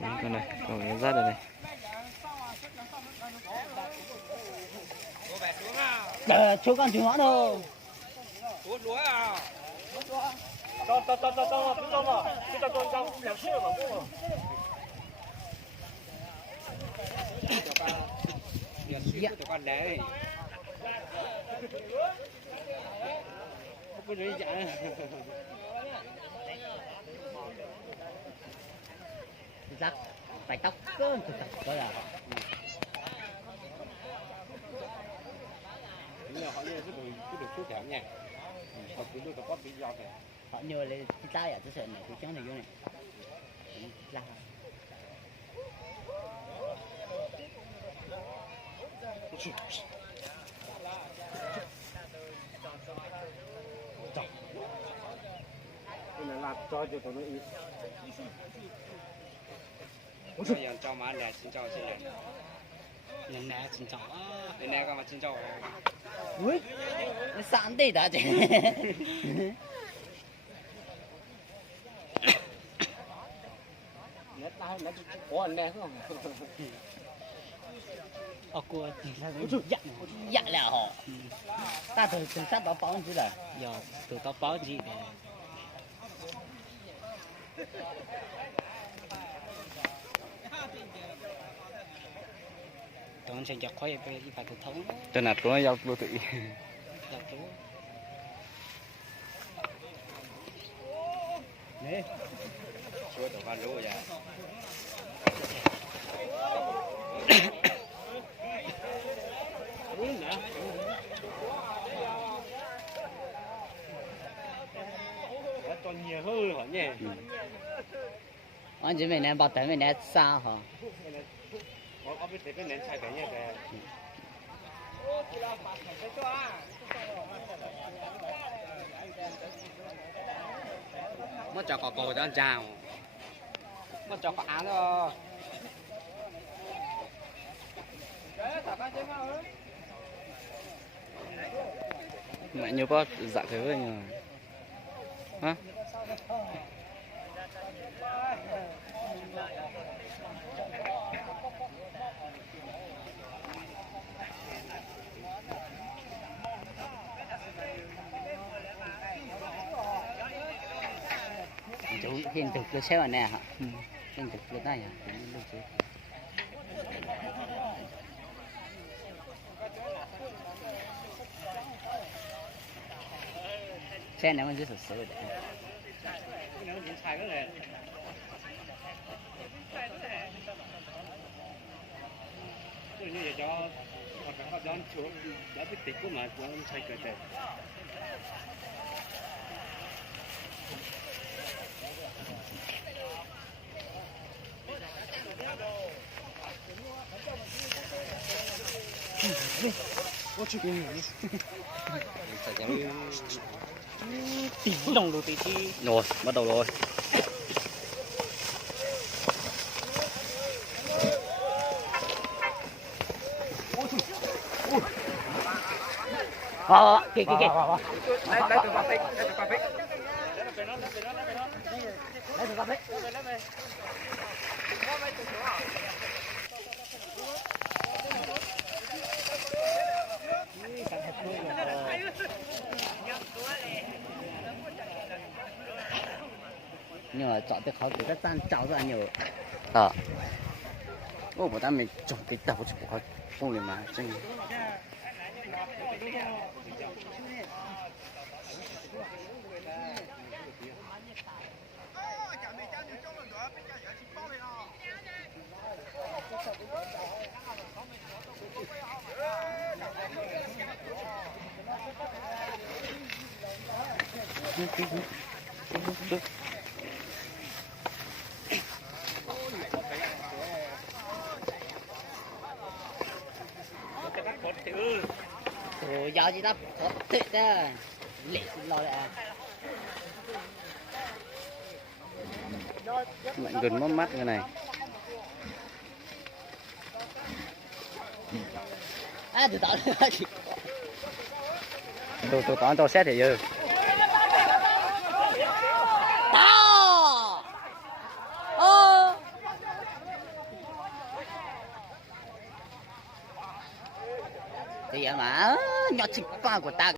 Đấy, con này, còn nó rát rồi này. Chú con chú ngõ đâu? Tuốt lúa à?到不知道嘛？这叫做让两线嘛，不？ Dạ. Tụi con đấy. Không có gì dạ. Rắc phải tóc cơ có là Nhưng mà họ như cái được thuốc giảm nha. Họ cứ đưa cái pot bị giọt này. họ nhờ lấy cái tay ở cái sợi này cái chén này vô này ra cái này làm cho tụi nó ít. Bây giờ cho má nè, xin cho chị nè. nè xin chó Đây nè con mà xin cho. ui nó sẵn đi đã chứ Nó có anh nè không? cô thì là dặn là họ ta từ sát đó phóng chứ là giờ từ tao báo gì để tụi sẽ giật khói về đi vào thực thống Cho nạt của nó giao vô tự. giật tú đấy Chúa tụi con lúa vậy. Cho nhiều hơn hả nhỉ? anh chị mình nè bảo tới mình nè xa hả Có biết cái nến xài cái nhỉ cái. Mất cho cỏ cổ cho anh chào. Mất cho cỏ án thôi. Mẹ nhiều có dạ thế với nhờ. Hả? chú hiện thực cái xe này hả hiện thực cái này hả xe này mình rất thật sự đấy Nó cũng xài cái này. Như vậy cho họ cho chúa đã biết tích của mà nó xài cái này. tí đồng đồ tí chi Rồi, bắt đầu rồi. kìa Lấy tụi con thích, lấy tụi con thích. lấy thử cà phê nhưng mà chọn cái khó thì rất tan cháo rất là nhiều Ô, bọn ta mình chọn cái tàu chỉ có không liền mà chân. ủa giờ gì ta có tuyệt đó lệ xin lo lại Mạnh gần mất mắt cái này. từ từ Tôi có tao xét thì dư. tao ô thì mà nhọt thịt ba của ta